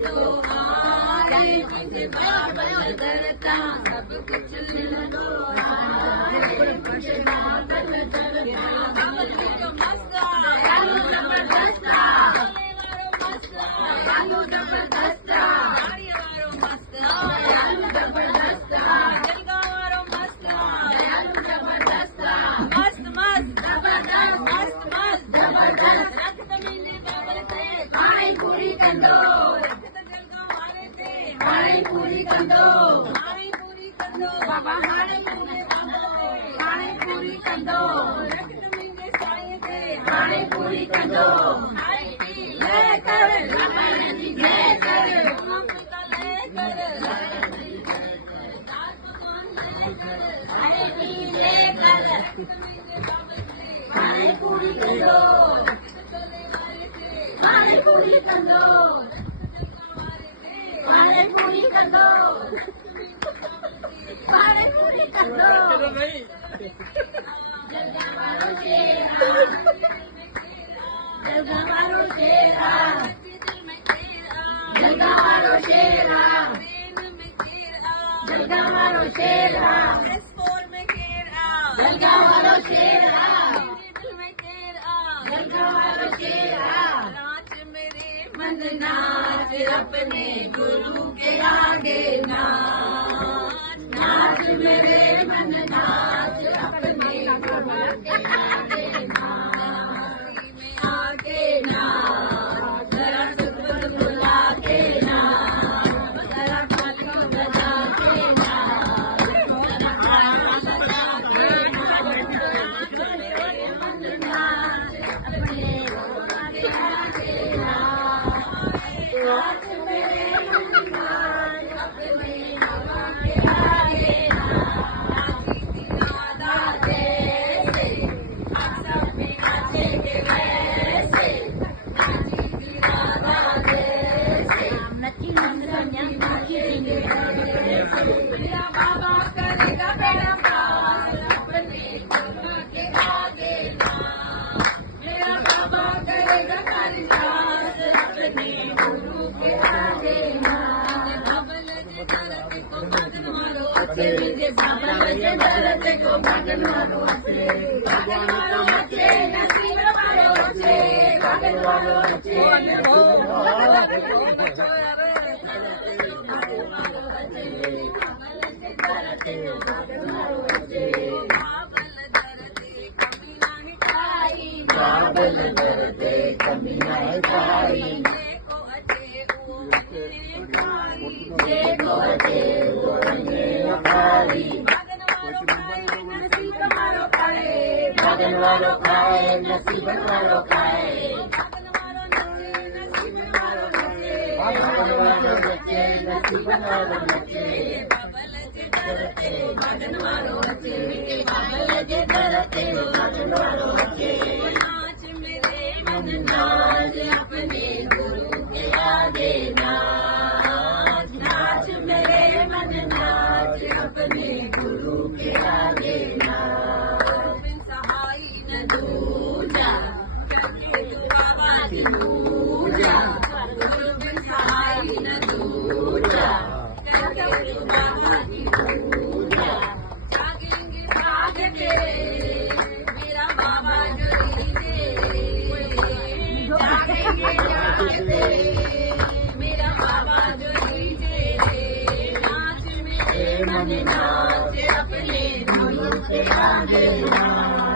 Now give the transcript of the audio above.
दो आए मुझे बाबा डरता सब कुछ मिल दो आए मुझे बाबा डरता दयालु जबरदस्त दयालु जबरदस्त दयालु जबरदस्त दयालु जबरदस्त मस्त मस्त जबरदस्त मस्त मस्त जबरदस्त पानी पूरी कंदो पानी पूरी कंदो बाबा पानी पूरी कंदो पानी पूरी कंदो लेकर लेकर पानी पूरी कंदो पानी पूरी कंदो पानी पूरी कंदो पानी पूरी कंदो जलगावारो शेरा जलगावारो शेरा जलगावारो शेरा जलगावारो शेरा जलगावारो शेरा जलगावारो शेरा मन नाच अपने गुरु के आगे नाच नाच मेरे मन नाच अपने गुरु के आगे नाच आगे नाच जरा सुर बुला के नाच जरा पाछो बजा के नाच जरा पाछो बजा के नाच मेरे मन नाच अपने गुरु के आगे नाच मेरे मन नाच अपने बाबा के आगे नाच दादा जैसे आप सब में नाचेंगे वैसे नाची दादा जैसे नाचेंगे मेरा बाबा करेगा मेरा पास अपने गुरु के आगे नाच मेरा बाबा करेगा कालिदास अपने गुरु के आगे नाच बाबल जे दर्द को भगन मारो अच्छे मुझे बाबल जे दर्द को भगन मारो अच्छे नसीब मारो अच्छे भगन मारो अच्छे बाबल दर्दे कमी नहीं खाई देखो अच्छे वो खाई नसीब मारो खाए भगन वालों खाए नसीब वालों खाए भगन वालों बच्चे नसीब वालों बच्चे बाबल जे डरते भगन वालों बच्चे बाबल जे डरते भगन वालों बच्चे नाच मेरे मन नाच अपने गुरु के आगे नाच नाच मेरे मन नाच अपने गुरु के आगे नाच सहाय न दूजा करके तू बाबा की पूजा गुरु बिन सहाय न दूजा करके तू बाबा की पूजा जागेंगे जाग तेरे मेरा बाबा जो जागेंगे जाग तेरे मेरा बाबा जो नाच मेरे मन नाच अपने गुरु के आगे नाच